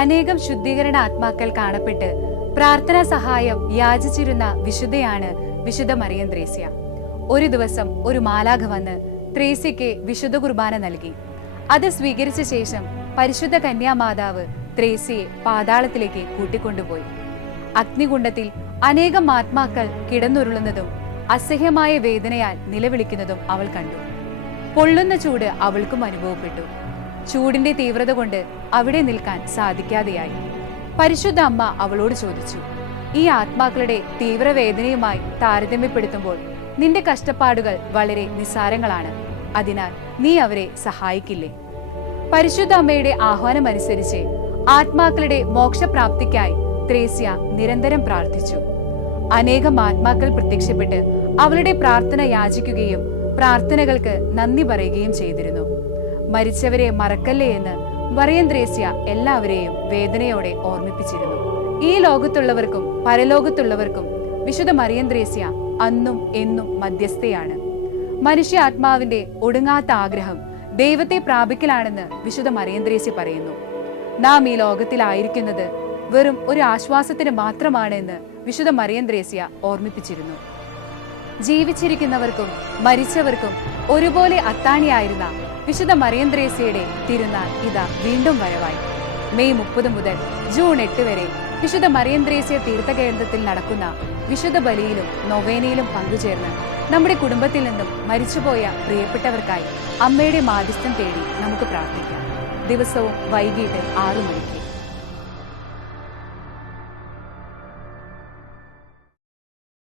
അനേകം ശുദ്ധീകരണ ആത്മാക്കൾ കാണപ്പെട്ട് പ്രാർത്ഥനാ സഹായം യാചിച്ചിരുന്ന വിശുദ്ധയാണ് വിശുദ്ധ മറിയം ത്രേസ്യ. ഒരു ദിവസം ഒരു മാലാഖ വന്ന് ത്രേസ്യയ്ക്ക് വിശുദ്ധ കുർബാന നൽകി. അത് സ്വീകരിച്ച ശേഷം പരിശുദ്ധ കന്യാമാതാവ് ത്രേസ്യയെ പാതാളത്തിലേക്ക് കൂട്ടിക്കൊണ്ടുപോയി. അഗ്നികുണ്ഡത്തിൽ അനേകം ആത്മാക്കൾ കിടന്നുരുളുന്നതും അസഹ്യമായ വേദനയാൽ നിലവിളിക്കുന്നതും അവൾ കണ്ടു. പൊള്ളുന്ന ചൂട് അവൾക്കും അനുഭവപ്പെട്ടു. ചൂടിന്റെ തീവ്രത കൊണ്ട് അവിടെ നിൽക്കാൻ സാധിക്കാതെയായി. പരിശുദ്ധ അമ്മ അവളോട് ചോദിച്ചു ഈ ആത്മാക്കളുടെ തീവ്രവേദനയുമായി താരതമ്യപ്പെടുത്തുമ്പോൾ നിന്റെ കഷ്ടപ്പാടുകൾ വളരെ നിസ്സാരങ്ങളാണ്. അതിനാൽ നീ അവരെ സഹായിക്കില്ലേ? പരിശുദ്ധ അമ്മയുടെ ആഹ്വാനമനുസരിച്ച് ആത്മാക്കളുടെ മോക്ഷപ്രാപ്തിക്കായി ത്രേസ്യ നിരന്തരം പ്രാർത്ഥിച്ചു. അനേകം ആത്മാക്കൾ പ്രത്യക്ഷപ്പെട്ട് അവളുടെ പ്രാർത്ഥന യാചിക്കുകയും പ്രാർത്ഥനകൾക്ക് നന്ദി പറയുകയും ചെയ്തിരുന്നു. മരിച്ചവരെ മറക്കല്ലേ എന്ന് മറിയം എല്ലാവരെയും വേദനയോടെ ഓർമ്മിപ്പിച്ചിരുന്നു. ഈ ലോകത്തുള്ളവർക്കും പരലോകത്തുള്ളവർക്കും വിശുദ്ധ മറിയന്ത്രേസ്യ അന്നും എന്നും മധ്യസ്ഥയാണ്. മനുഷ്യ ആത്മാവിന്റെ ഒടുങ്ങാത്ത ആഗ്രഹം ദൈവത്തെ പ്രാപിക്കലാണെന്ന് വിശുദ്ധ മറിയന്ത്രേസ്യ പറയുന്നു. നാം ഈ ലോകത്തിലായിരിക്കുന്നത് വെറും ഒരു ആശ്വാസത്തിന് മാത്രമാണ് എന്ന് വിശുദ്ധ മറിയന്ത്രേസ്യ ഓർമ്മിപ്പിച്ചിരുന്നു. ജീവിച്ചിരിക്കുന്നവർക്കും മരിച്ചവർക്കും ഒരുപോലെ അത്താണിയായിരുന്ന വിശുദ്ധ മറിയന്ത്രേസ്യയുടെ തിരുനാൾ ഇതാ വീണ്ടും വരവായി. മെയ് മുപ്പത് മുതൽ ജൂൺ എട്ട് വരെ വിശുദ്ധ മറിയന്ത്രേസ്യ തീർത്ഥകേന്ദ്രത്തിൽ നടക്കുന്ന വിശുദ്ധ ബലിയിലും നൊവേനയിലും പങ്കുചേർന്ന് നമ്മുടെ കുടുംബത്തിൽ നിന്നും മരിച്ചുപോയ പ്രിയപ്പെട്ടവർക്കായി അമ്മയുടെ മാധ്യസ്ഥം തേടി നമുക്ക് പ്രാർത്ഥിക്കാം. ദിവസവും വൈകിട്ട് ആറു മണിക്ക്.